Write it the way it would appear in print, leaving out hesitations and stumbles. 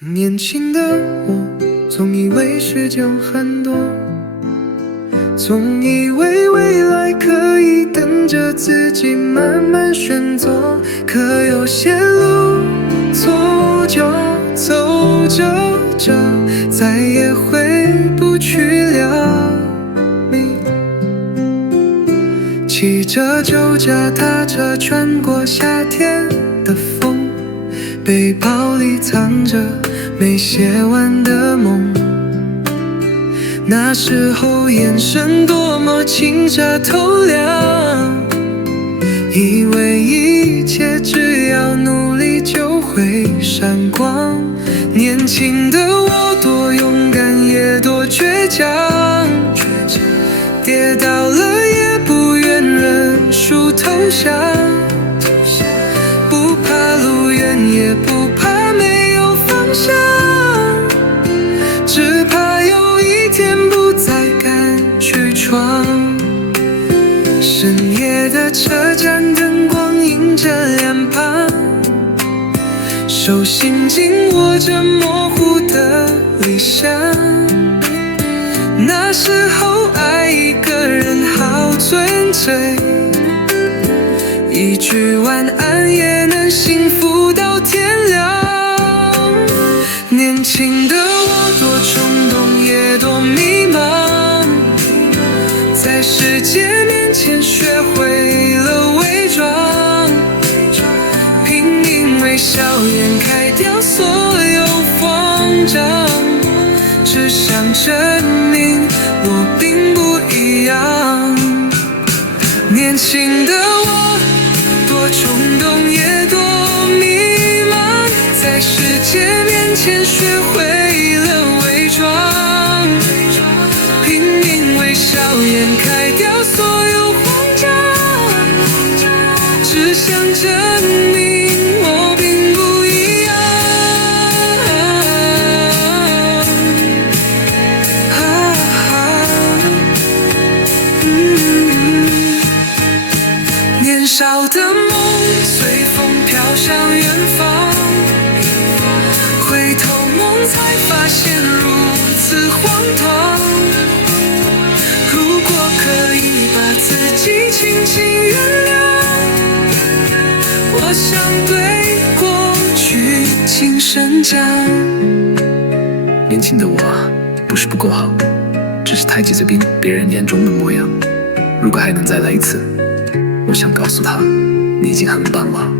年轻的我，总以为时间很多，总以为未来可以等着自己慢慢选择。可有些路走着走着着，再也回不去了。骑着旧脚踏车穿过夏天的风，背包里藏着没写完的梦。那时候眼神多么清澈透亮，以为一切只要努力就会闪光。年轻的我多勇敢也多倔强，跌倒了也不愿认输投降，不怕路远也不怕没有方向，只怕有一天不再敢去闯。深夜的车站灯光映着脸庞，手心紧握着模糊的理想。那时候爱一个人好纯粹，一句晚安也能幸福到天亮。年轻的我多冲动也多迷茫，在世界面前学会了伪装，拼命微笑掩盖掉所有慌张，只想证明我并不一样。年轻的我多冲动也多迷茫，在世界面前学会了伪装，拼命微笑掩盖掉所有慌张，只想证明我并不一样。年少的梦随风飘向远方，回头梦才发现如此荒唐。如果可以把自己轻轻原谅，我想对过去轻声讲。年轻的我不是不够好，只是太急着变别人眼中的模样。如果还能再来一次，我想告诉他，你已经很棒了。